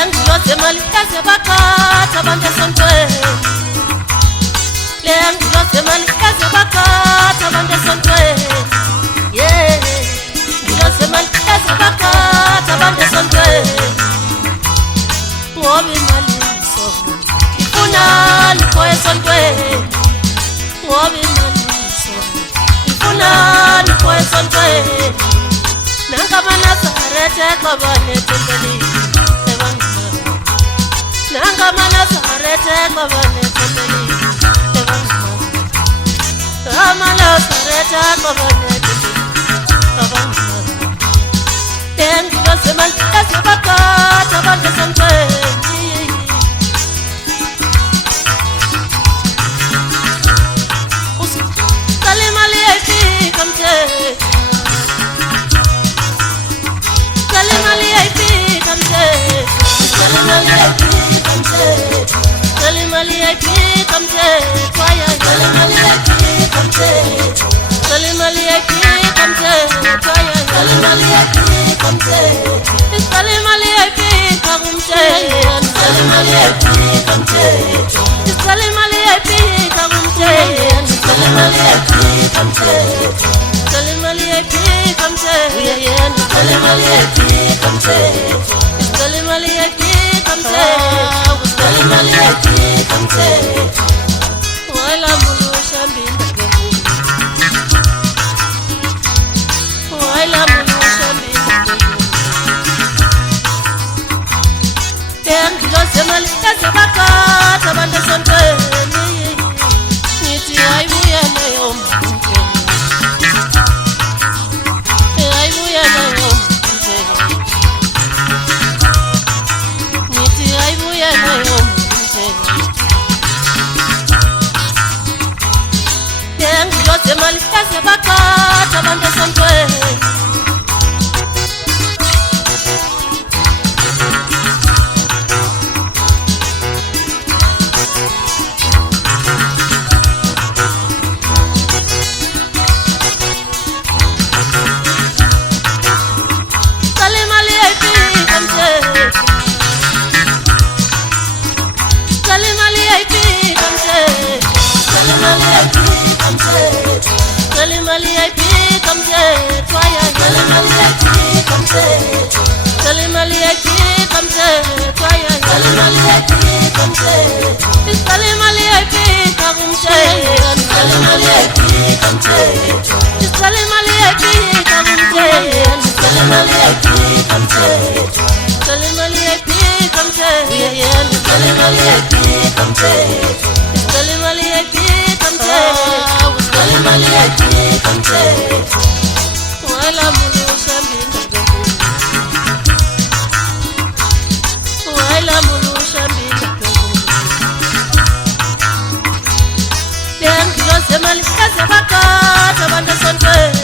lengiloze mali kaze bakatha abantu esontweni lengiloze mali kaze bakatha abantu esontweni yeah ngiloze mali kaze bakatha abantu esontweni ngoba imali isono ifuna likho esontweni ngoba imali isono ifuna likho esontweni nanka manazarete qabane tembelini nanga manazarete qabane tembelini manazarete qabane tembelini ngiloze mali kaze bakatha abantu esontweni usicala imali yayifika mthetho usicala imali yayifika mthetho usicala imali yayifika mthetho usicala imali yayifika mthetho usicala imali yayifika mthetho usicala imali yayifika mthetho usicala imali yayifika mthetho usicala imali yayifika kumthetho usicala imali yayifika mthetho usicala imali yayifika kumthetho usicala imali yayifika mthetho usicala imali yayifika mthetho uyayena usicala imali yayifika mthetho usicala imali yayifika mthetho usicala imali yayifika mthetho wala mulusha mbinda wala mulusha mbinda ngiloze mali kaze bakatha abantu esontweni ngithi ayibuya leyo manje ayibuya leyo manje ngithi ayibuya leyo manje ngiloze mali kaze bakatha abantu esontweni Mali yayifika mthetho ayayala mali yayifika mthetho Sali mali yayifika mthetho ayayala mali yayifika mthetho Sali mali yayifika kumthetho Sali mali yayifika mthetho Sali mali yayifika kumthetho Sali mali yayifika mthetho Sali mali yayifika mthetho uyayena Sali mali yayifika mthetho Sali mali yayifika mthetho Sali mali yayifika mthetho wala mulusha mbinda wala mulusha mbinda ngiloze mali kaze bakatha abantu esontweni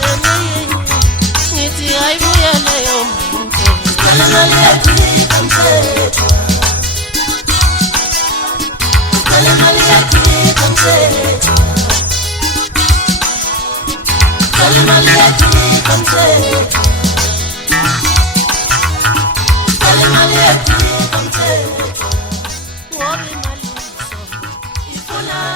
ngithi ayibuya leyo mthetho Sali mali yayifika mthetho Sali mali yayifika mthetho Sali mali yayifika mthetho Sali mali yayifika mthetho ngoba imali isono ifuna